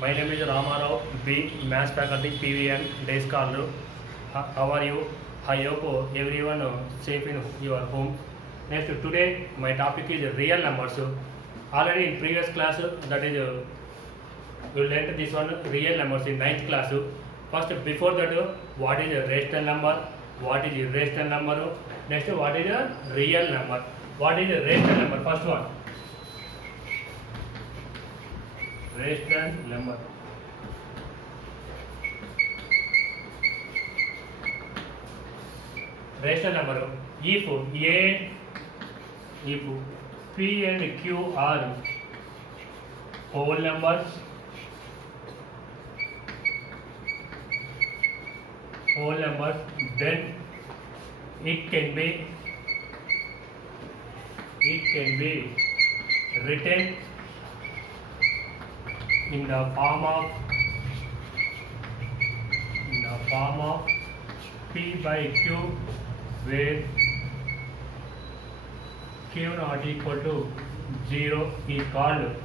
My name is Ramarao B. Maths faculty PVN day scholar. How are you? I hope everyone safe in your home. Next today my topic is real numbers. Already in previous class that is we learned this one real numbers in ninth class. First before that what is a rational number? What is irrational number? Next what is a real number? What is a rational number? First one. Rational number. Rational number. If P and Q are whole numbers, then it can be written in the form of P by Q, where Q not equal to 0 is called.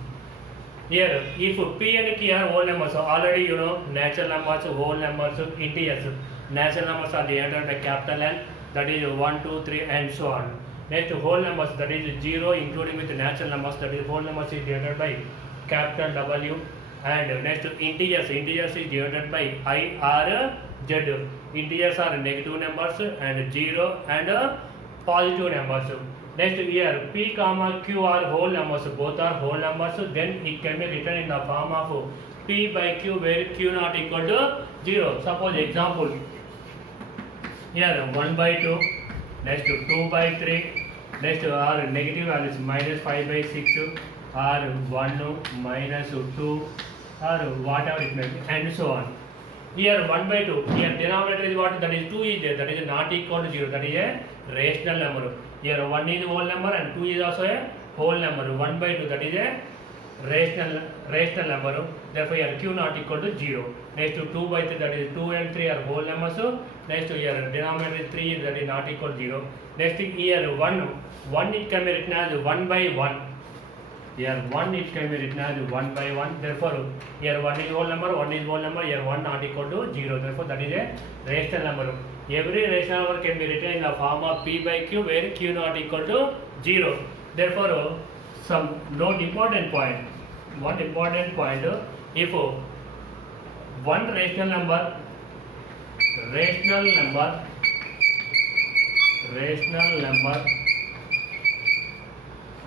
Here, if P and Q are whole numbers, so already you know natural numbers, whole numbers, integers. Natural numbers are denoted by capital N, that is 1, 2, 3, and so on. Next, whole numbers, that is 0, including with natural numbers, that is whole numbers is denoted by capital W. And next, integers is denoted by I, R, Z. Integers are negative numbers and 0 and positive numbers. Next, here P comma Q are whole numbers, both are whole numbers, then it can be written in the form of P by Q, where Q not equal to 0. Suppose example, here 1 by 2, next 2 by 3, next are negative values minus 5 by 6, or 1 minus 2, or whatever it may be, and so on. Here 1 by 2, here denominator is what? That is 2 is there, that is not equal to 0, that is a rational number. Here 1 is a whole number and 2 is also a whole number. 1 by 2, that is a rational number. Therefore here Q not equal to 0. Next to 2 by 3, that is 2 and 3 are whole numbers. Next to here denominator is 3, that is not equal to 0. Next here 1 it can be written as 1 by 1. Here 1 it can be written as 1 by 1. Therefore here 1 is whole number, 1 is whole number, here 1 not equal to 0. Therefore that is a rational number. Every rational number can be written in the form of P by Q, where Q not equal to 0. Therefore some note important point. One important point, if one rational number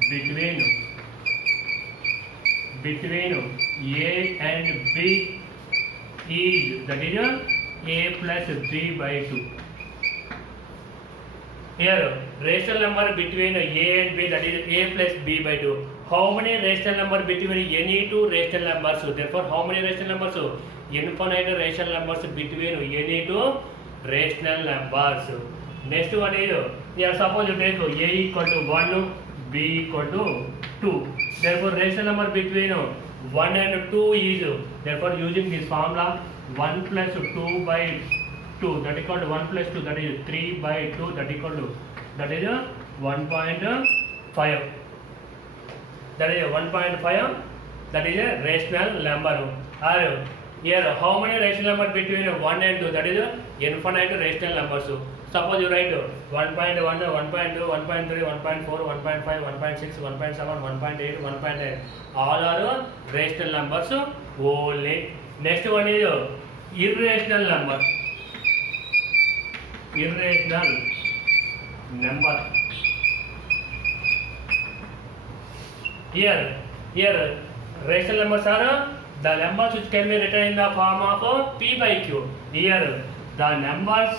between A and B is, that is A plus B by 2. Here rational number between A and B, that is A plus B by 2. How many rational number between any two rational numbers? Therefore how many rational numbers? Infinite rational numbers between any two rational numbers. Next one is, here suppose you take A equal to 1, B equal to 2. Therefore rational number between 1 and 2 is, therefore using this formula, 1 plus 2 by 2, that is equal to 1 plus 2, that is 3 by 2, that is equal to, that is 1.5. That is 1.5, that is a rational number. Or here how many rational number between 1 and 2, that is infinite rational numbers. Suppose you write 1.1, 1.2, 1.3, 1.4, 1.5, 1.6, 1.7, 1.8, 1.9. All are rational numbers only. Next one is irrational number. Irrational number. Here rational numbers are the numbers which can be written in the form of P by Q. Here the numbers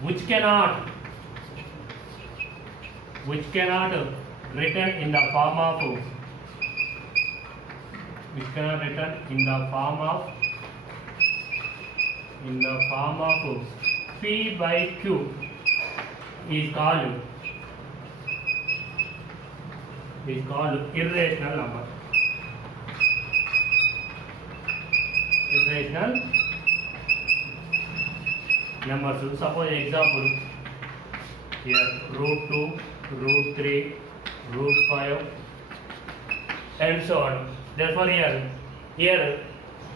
which cannot written in the form of P by Q is called irrational number. Irrational numbers. Suppose example, here root 2, root 3, root 5, and so on. Therefore, here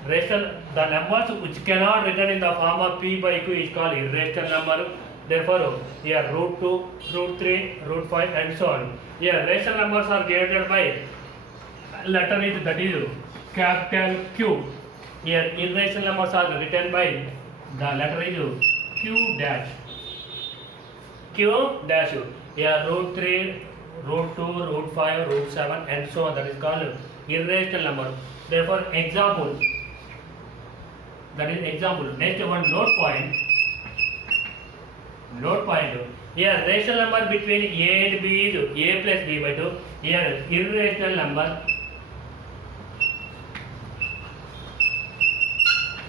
rational the numbers which cannot written in the form of p by q is called irrational number. Therefore, here root 2, root 3, root 5, and so on. Here rational numbers are generated by letter is that is capital Q. Here irrational numbers are written by the letter is Q dash. Q dash. Here root 3, root 2, root 5, root 7, and so on. That is called irrational number. Therefore, example. That is example. Next one, note point. Note point. Here rational number between a and b is a plus b by 2. Here irrational number.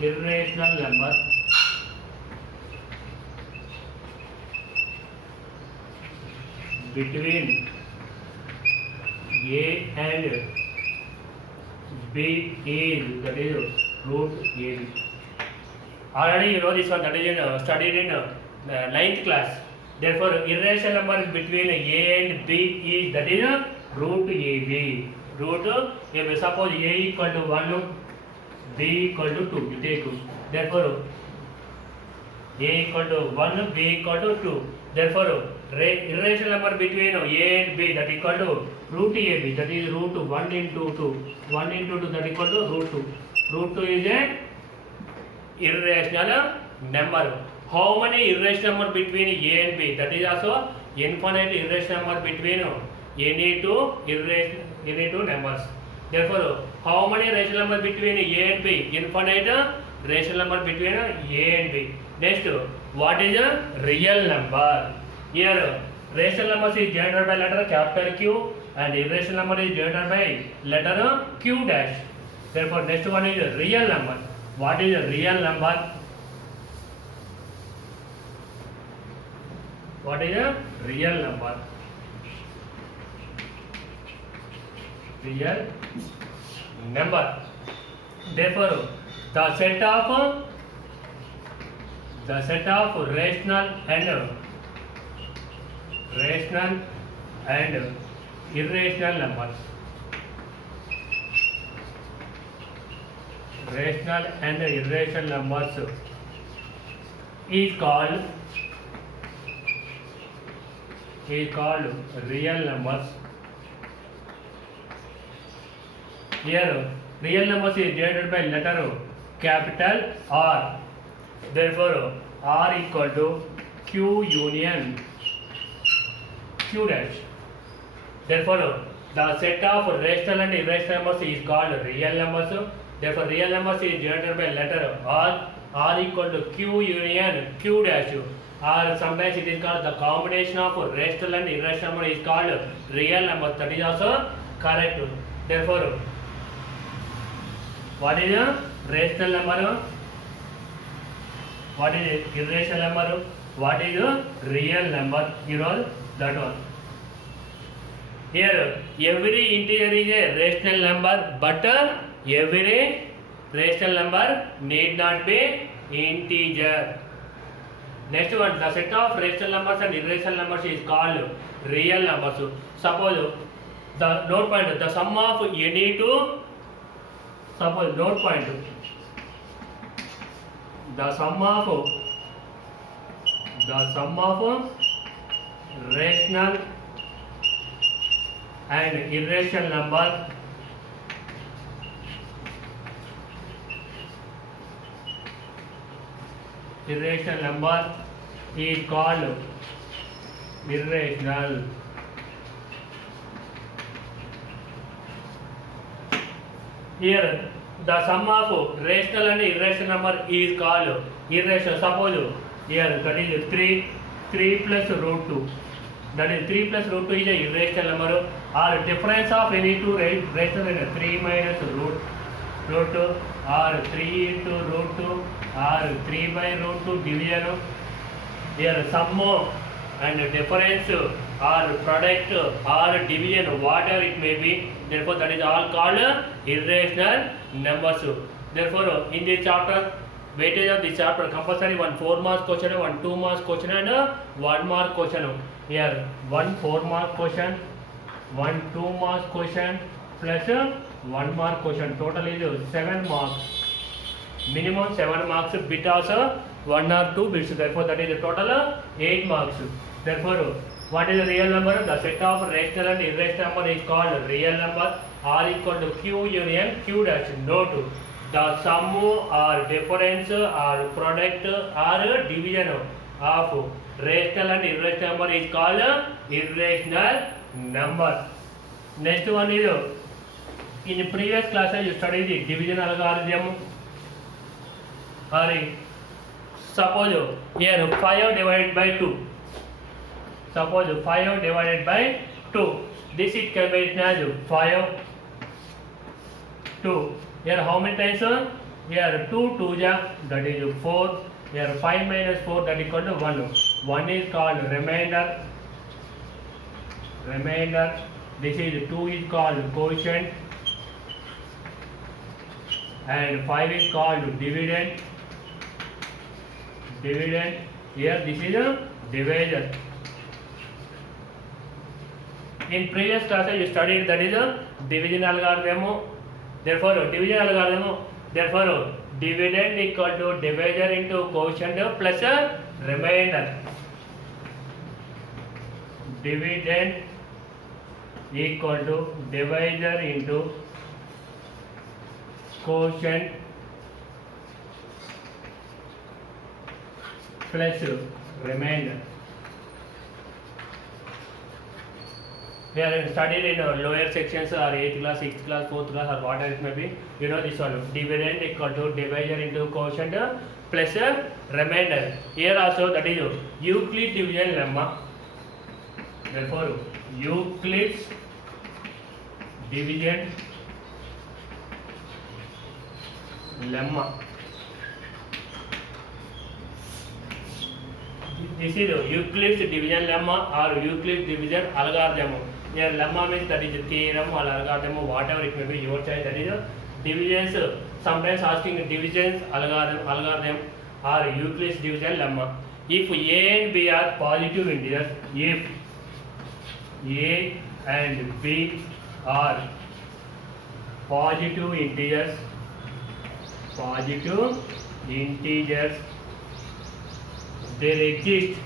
Irrational number between a and b is that is root a. Already you know this one, that is studied in 9th class. Therefore, irrational number between a and b is that is root ab. Root ab. Suppose a equal to 1, b equal to 2. You take 2. Therefore, a equal to 1, b equal to 2. Therefore, irrational number between a and b that equal to root ab, that is root 1 into 2. 1 into 2 that equal to root 2. Root 2 is a irrational number. How many irrational number between a and b? That is also infinite irrational number between any two numbers. Therefore, how many rational number between a and b? Infinite rational number between a and b. Next, what is a real number? Here, rational number is generated by letter capital Q and irrational number is generated by letter Q dash. Therefore, next one is a real number. What is a real number? What is a real number? Real number. Therefore, the set of rational and irrational numbers. Rational and irrational numbers is called real numbers. Here, real numbers is generated by letter capital R. Therefore, R equal to Q union Q dash. Therefore, the set of rational and irrational numbers is called real numbers. Therefore, real numbers is generated by letter R. R equal to Q union Q dash. Or sometimes it is called the combination of rational and irrational number is called real number. That is also correct. Therefore, what is a rational number? What is irrational number? What is a real number? You know that one. Here, every integer is a rational number, but every rational number need not be integer. Next one, the set of rational numbers and irrational numbers is called real numbers. Suppose the note point, the sum of any two. Suppose note point, the sum of rational and irrational number is called irrational. Here, the sum of rational and irrational number is called irrational. Suppose here that is 3 plus root 2. That is 3 plus root 2 is a irrational number, or difference of any two rational number 3 minus root 2 or 3 into root 2 or 3 by root 2 division. Here sum and difference or product or division, whatever it may be. Therefore, that is all called irrational numbers. Therefore, in this chapter, weightage of this chapter, compulsory 1 4 marks question, 1 2 marks question, and 1 mark question. Here 1 4 mark question, 1 2 marks question, plus 1 mark question. Total is 7 marks. Minimum 7 marks bit also 1 or 2 bits. Therefore, that is the total 8 marks. Therefore, what is the real number? The set of rational and irrational number is called real number. R equal to Q union Q dash. Note the sum or difference or product or division of rational and irrational number is called irrational number. Next one is, in previous classes you studied the division algorithm. Suppose here 5 divided by 2. Suppose 5 divided by 2. This it can be written as 5, 2. Here how many times? Here 2 2 ja, that is 4. Here 5 minus 4, that is equal to 1. 1 is called remainder. Remainder. This is 2 is called quotient. And 5 is called dividend. Dividend. Here this is a divisor. In previous classes you studied that is a division algorithm. Therefore division algorithm. Therefore dividend equal to divisor into quotient plus a remainder. Dividend equal to divisor into quotient plus remainder. We are studied in lower sections or 8th class, 6th class, 4th class or whatever it may be. You know this one. Dividend equal to divisor into quotient plus remainder. Here also that is Euclid division lemma. Therefore Euclid's division lemma. This is Euclid's division lemma or Euclid's division algorithm. Here lemma means that is a theorem or algorithm, whatever it may be, your choice. That is divisions. Sometimes asking divisions algorithm or Euclid's division lemma. If A and B are positive integers, if A and B are positive integers, there exist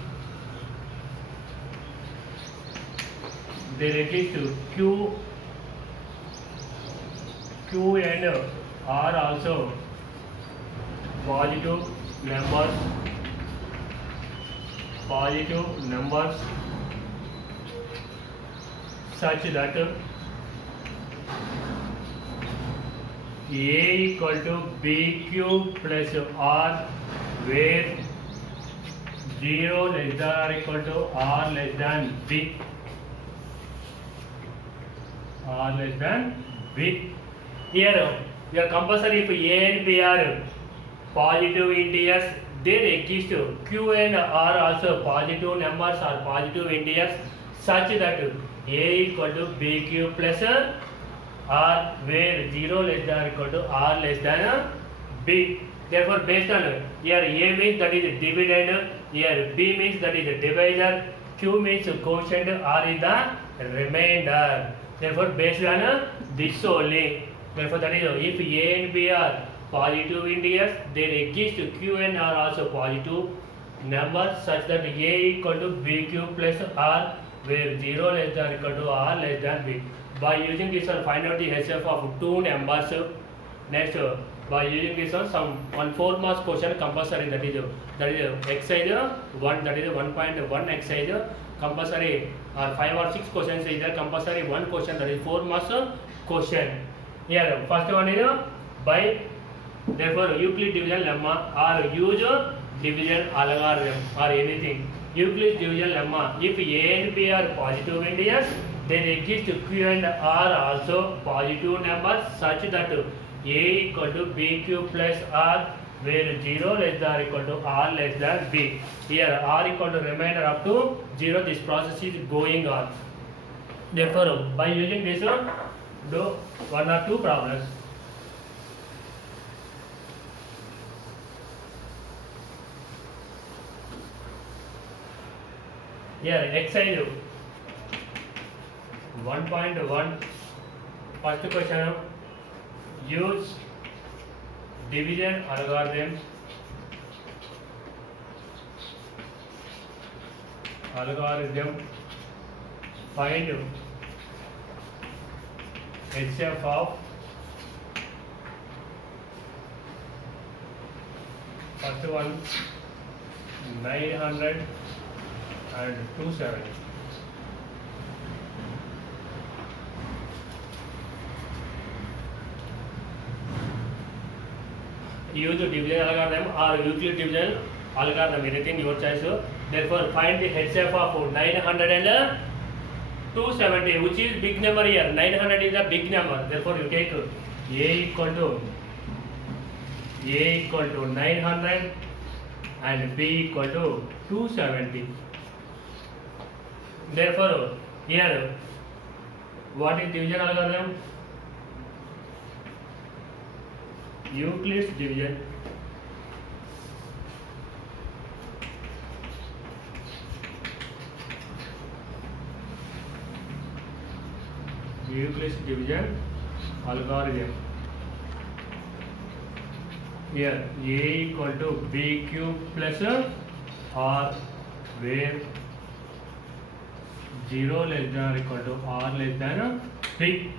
Q and R also positive numbers such that A equal to B cube plus R, where 0 less than or equal to R less than B. Here compulsory if A and B are positive integers, there exist Q and R also positive numbers or positive integers such that A equal to B cube plus R, where 0 less than or equal to R less than B. Therefore, based on here A means that is dividend, here B means that is divisor, Q means quotient, R is the remainder. Therefore, based on this only. Therefore, that is if A and B are positive integers, there exist Q and R also positive numbers such that A equal to B cube plus R, where 0 less than or equal to R less than B. By using this one, find out the HCF of two numbers. Next, by using this one 4 marks question compulsory, that is exercise 1, that is 1.1 exercise compulsory, or 5 or 6 questions is there compulsory 1 question, that is 4 marks question. Here first one is by, therefore Euclid division lemma or use division algorithm or anything. Euclid division lemma, if A and B are positive integers, there exist Q and R also positive numbers such that A equal to B cube plus R, where 0 less than or equal to R less than B. Here R equal to remainder up to 0, this process is going on. Therefore, by using this one, do 1 or 2 problems. Here exercise 1.1 First question, use division algorithm find HCF of first one 900 and 270. Use the division algorithm or Euclid division algorithm, anything your choice. Therefore, find the HCF of 900 and 270, which is big number here. 900 is a big number. Therefore, you take A equal to 900 and B equal to 270. Therefore, here, what is division algorithm? Euclid's division. Euclid's division algorithm. Here A equal to B cube plus R, where 0 less than or equal to R less than B.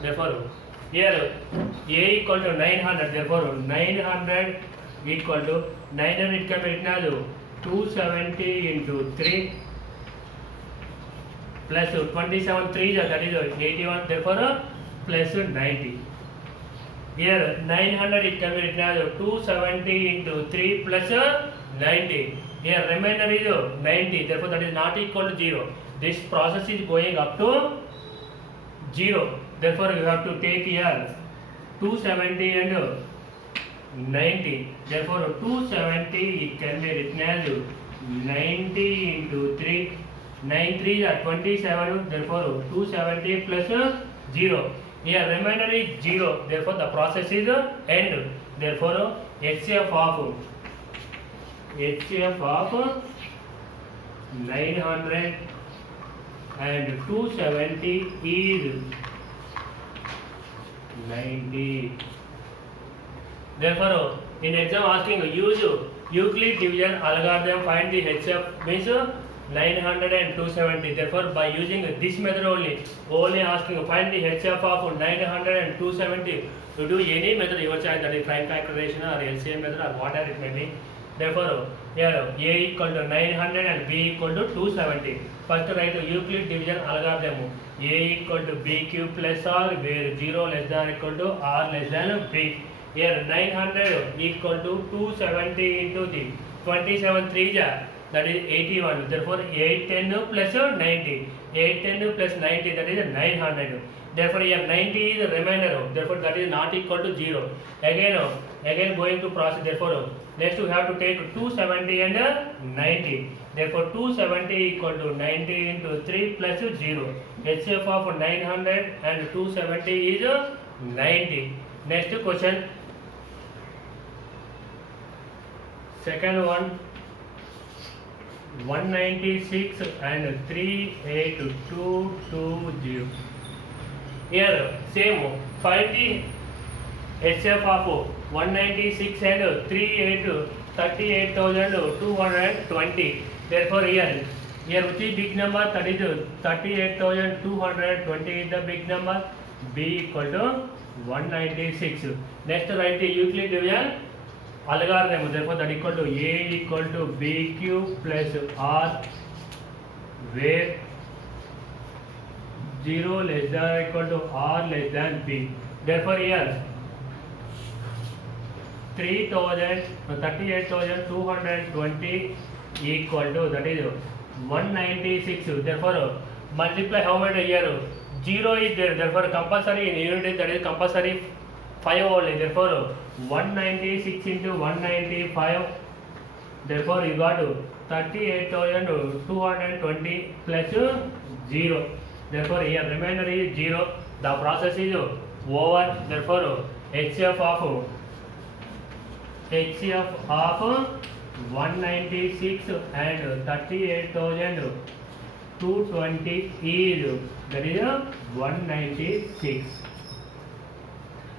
Therefore, here A equal to 900. Therefore, 900 equal to 900 can be written as 270 into 3 plus 27 3, that is 81. Therefore, plus 90. Here 900 it can be written as 270 into 3 plus 90. Here remainder is 90. Therefore, that is not equal to 0. This process is going up to 0. Therefore, you have to take here 270 and 90. Therefore, 270 it can be written as 90 into 3. 9 3 are 27. Therefore, 270 plus 0. Here remainder is 0. Therefore, the process is end. Therefore, HCF of 900 and 270 is 90. Therefore, in exam asking use Euclid division algorithm find the HCF means 900 and 270. Therefore, by using this method only asking find the HCF of 900 and 270. To do any method your choice, that is prime factorization or LCM method or whatever it may be. Therefore, here A equal to 900 and B equal to 270. First write Euclid division algorithm. A equal to B cube plus R, where 0 less than or equal to R less than B. Here 900 equal to 270 into the 27 3 that is 81. Therefore, 810 plus 90. 810 plus 90, that is 900. Therefore, here 90 is the remainder. Therefore, that is not equal to 0. Again going to process. Therefore, next we have to take 270 and 90. Therefore, 270 equal to 90 into 3 plus 0. HCF of 900 and 270 is 90. Next question. Second one. 196 and 38220. Here same, find the HCF of 196 and 38,220. Therefore, here which is big number, that is 38,220 is the big number. B equal to 196. Next write the Euclid division algorithm. Therefore, that equal to A equal to B cube plus R, where 0 less than or equal to R less than B. Therefore, here 38,220 equal to, that is 196. Therefore, multiply how many here? 0 is there. Therefore, compulsory in unit, that is compulsory 5 only. Therefore, 196 into 195. Therefore, you got 38,220 plus 0. Therefore, here remainder is 0. The process is over. Therefore, HCF of 196 and 220 is, that is 196.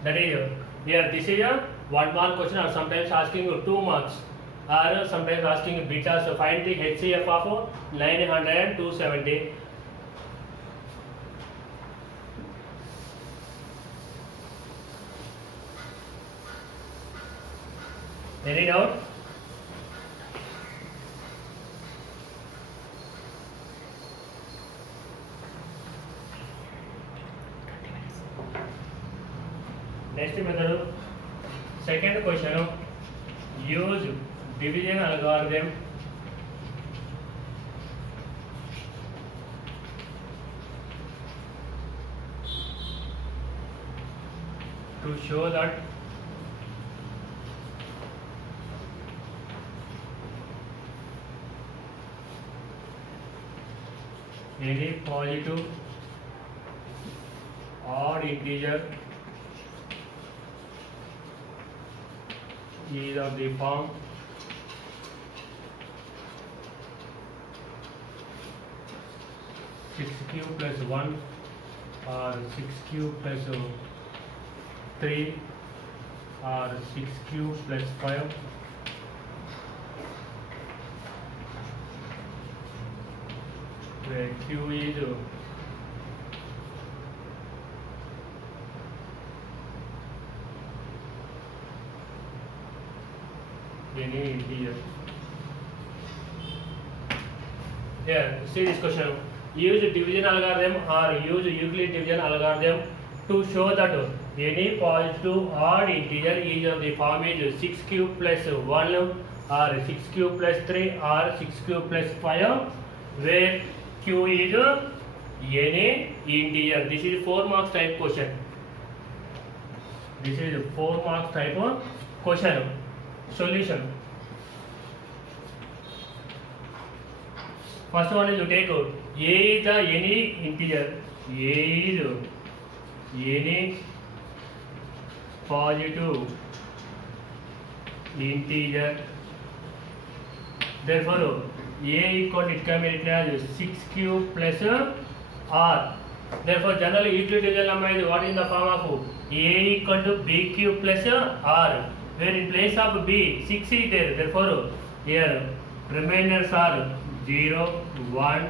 That is here. This is a 1 mark question, or sometimes asking you 2 marks, or sometimes asking beta. So find the HCF of 900 and 270. Any doubt? Next method, second question, use division algorithm to show that any positive odd integer is of the form six cube plus 1 or 6 cube plus 3 or 6 cube plus 5. Where q is any integer. Here, see this question. Use division algorithm or use Euclid division algorithm to show that any positive odd integer is of the form is 6 cube plus 1 or 6 cube plus 3 or 6 cube plus 5, where q is any integer. This is 4 marks type question. This is 4 marks type of question. Solution. First one is to take A is the any integer. A is any positive integer. Therefore, A equal to, it can be written as 6 cube plus R. Therefore, generally Euclid division lemma is what in the form of A equal to B cube plus R, where in place of B 6 is there. Therefore, here remainders are 0, 1,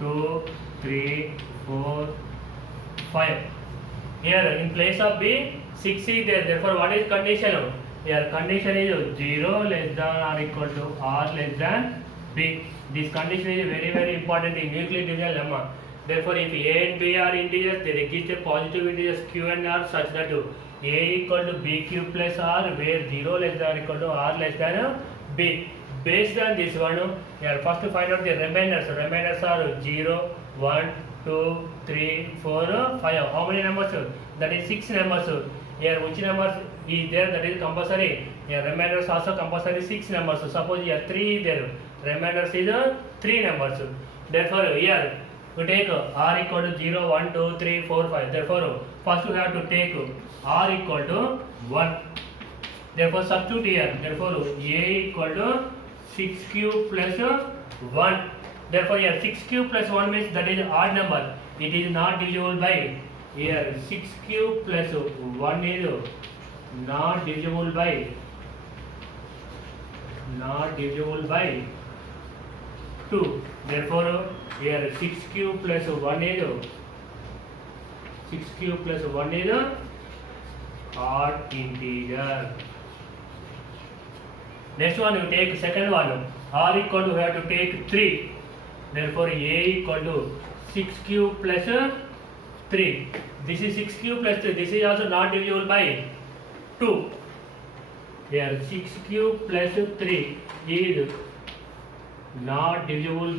2, 3, 4, 5. Here in place of B 6 is there. Therefore, what is condition? Here condition is 0 less than or equal to R less than B. This condition is very, very important in Euclid division lemma. Therefore, if A and B are integers, they register positive integers Q and R such that A equal to B cube plus R, where 0 less than or equal to R less than B. Based on this one, here first to find out the remainders. Remainders are 0, 1, 2, 3, 4, 5. How many numbers? That is 6 numbers. Here which numbers is there? That is compulsory. Here remainders also compulsory 6 numbers. Suppose here 3 is there. Remainders is 3 numbers. Therefore, here we take R equal to 0, 1, 2, 3, 4, 5. Therefore, first we have to take R equal to 1. Therefore, substitute here. Therefore, A equal to 6 cube plus 1. Therefore, here 6 cube plus 1 means that is odd number. It is not divisible by. Here 6 cube plus 1 is not divisible by. Not divisible by 2. Therefore, here 6 cube plus 1 is 6 cube plus 1 is odd integer. Next one, you take second one. R equal to, we have to take 3. Therefore, A equal to 6 cube plus 3. This is 6 cube plus 3. This is also not divisible by 2. Here 6 cube plus 3 is not divisible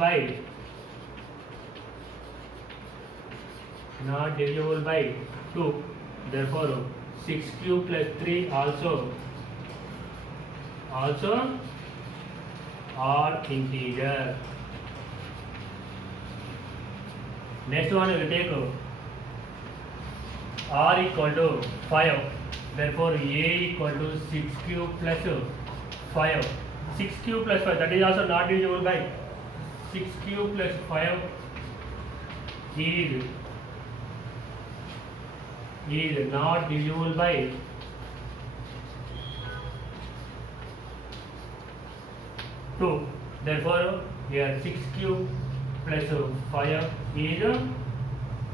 by 2. Therefore, 6 cube plus 3 also odd integer. Next one we will take R equal to 5. Therefore, A equal to 6 cube plus 5. 6 cube plus 5, that is also not divisible by 6 cube plus 5 is not divisible by 2. Therefore, here 6 cube plus 5 is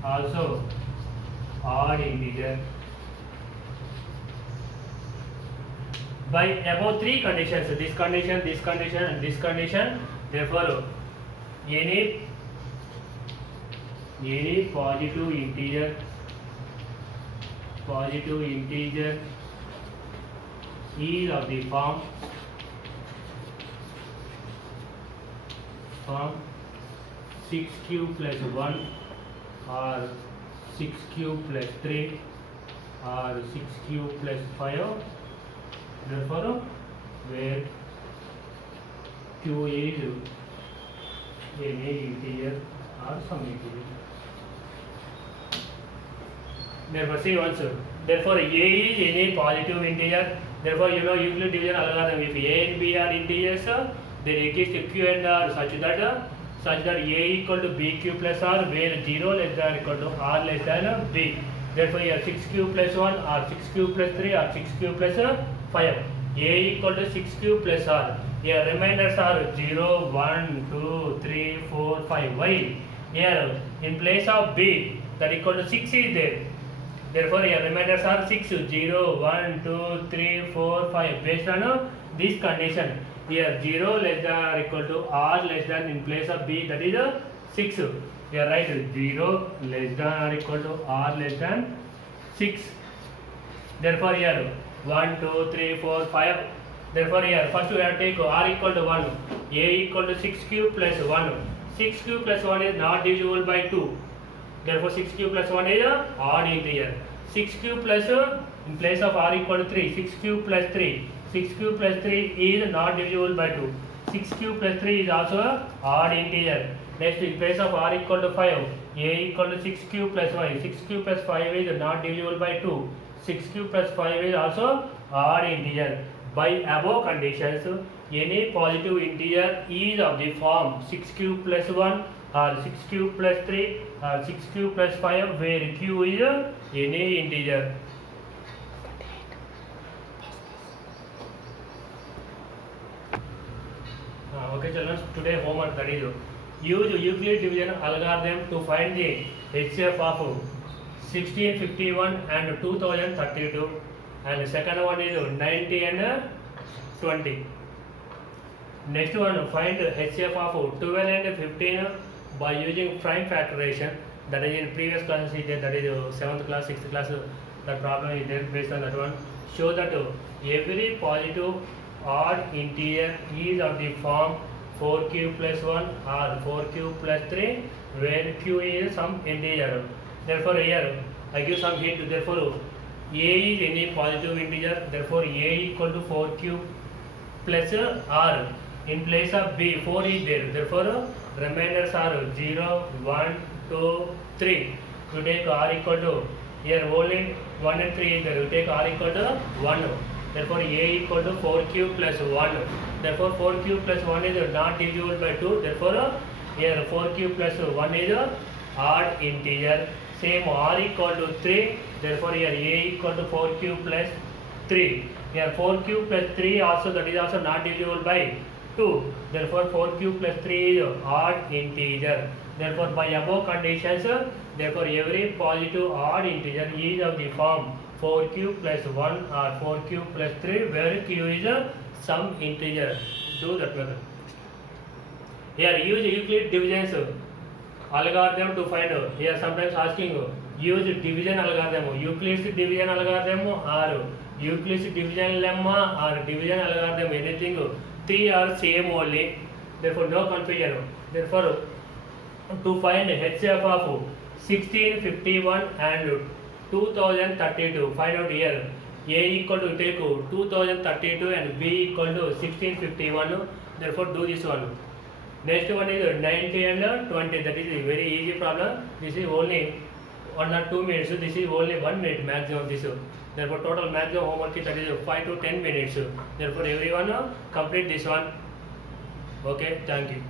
also odd integer. By above three conditions, this condition, this condition, and this condition, therefore, any positive integer is of the form 6 cube plus 1 or 6 cube plus 3 or 6 cube plus 5. Therefore, where q is any integer or some integer. Therefore, see once. Therefore, a is any positive integer. Therefore, you know Euclid division algorithm. If a and b are integers, then it is q and r such that a equal to b q plus r, where 0 less than or equal to r less than b. Therefore, here 6 cube plus 1 or 6 cube plus 3 or 6 cube plus 5. A equal to 6 cube plus r. Here remainders are 0, 1, 2, 3, 4, 5. Why? Here in place of b, that equal to 6 is there. Therefore, here remainders are 6, 0, 1, 2, 3, 4, 5. Based on this condition, here 0 less than or equal to r less than in place of b, that is 6. Here write 0 less than or equal to r less than 6. Therefore, here 1, 2, 3, 4, 5. Therefore, here first we have to take r equal to 1. A equal to 6 cube plus 1. 6 cube plus 1 is not divisible by 2. Therefore, 6 cube plus 1 is a odd integer. 6 cube plus in place of r equal to 3. 6 cube plus 3. 6 cube plus 3 is not divisible by 2. 6 cube plus 3 is also a odd integer. Next, in place of r equal to 5. A equal to 6 cube plus 5. 6 cube plus 5 is not divisible by 2. 6 cube plus 5 is also odd integer. By above conditions, any positive integer is of the form 6 cube plus 1 or 6 cube plus 3 or 6 cube plus 5, where q is any integer. Okay children, today homework, that is use Euclid division algorithm to find the HCF of 1651 and 2032, and the second one is 90 and 20. Next one, find HCF of 12 and 15 by using prime factorization. That is in previous classes is there, that is 7th class, 6th class, that problem is there. Based on that one, show that every positive odd integer is of the form 4 cube plus 1 or 4 cube plus 3, where q is some integer. Therefore, here I give some hint. Therefore, a is any positive integer. Therefore, a equal to 4 cube plus r. In place of b, 4 is there. Therefore, remainders are 0, 1, 2, 3. You take r equal to, here only 1 and 3 is there. You take r equal to 1. Therefore, a equal to 4 cube plus 1. Therefore, 4 cube plus 1 is not divisible by 2. Therefore, here 4 cube plus 1 is odd integer. Same r equal to 3. Therefore, here a equal to 4 cube plus 3. Here 4 cube plus 3 also, that is also not divisible by 2. Therefore, 4 cube plus 3 is odd integer. Therefore, by above conditions, therefore every positive odd integer is of the form 4 cube plus 1 or 4 cube plus 3, where q is some integer. Do that method. Here use Euclid division algorithm to find. Here sometimes asking use division algorithm, Euclid's division algorithm or Euclid's division lemma or division algorithm, anything. 3 are same only. Therefore, no confusion. Therefore, to find HCF of 1651 and 2032, find out here. A equal to take 2032 and B equal to 1651. Therefore, do this one. Next one is 90 and 20. That is a very easy problem. This is only 1 or 2 minutes. This is only 1 minute maximum. This. Therefore, total maximum homework is, that is 5 to 10 minutes. Therefore, everyone complete this one. Okay, thank you.